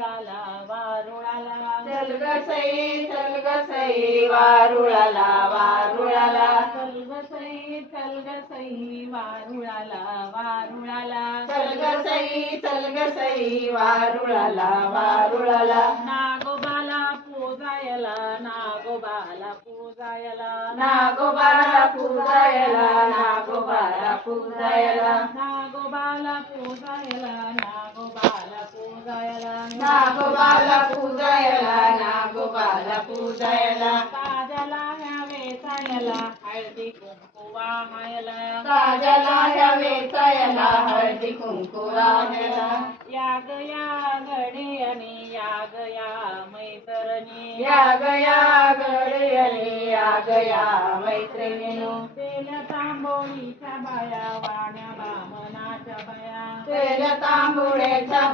वारुळाला वारुळाला चल ग सई चल ग सई वारुळाला वारुळाला. चल ग सई चल ग सई वारुळाला वारुळाला. चल ग सई चल ग सई वारुळाला वारुळाला. नागोबाला पूजायला नागोबाला पूजायला. नागोबाला पूजायला नागोबाला पूजायला. नागोबाला पूजायला नागोबाला नागोपाला पूजायला नागोपाला पूजायला. काजला ह्या वेचायला हळदी कुंकुवा मायला. काजला ह्या वेचायला हळदी कुंकुवा मायला. याग या घडियनी याग या मैत्रणी. याग या घडियनी याग या मैत्रिणीनो. तेल्या तांबोळीच्या बाया वाण्या बामनाच्या बाया. तेल्या तांबोळ्याच्या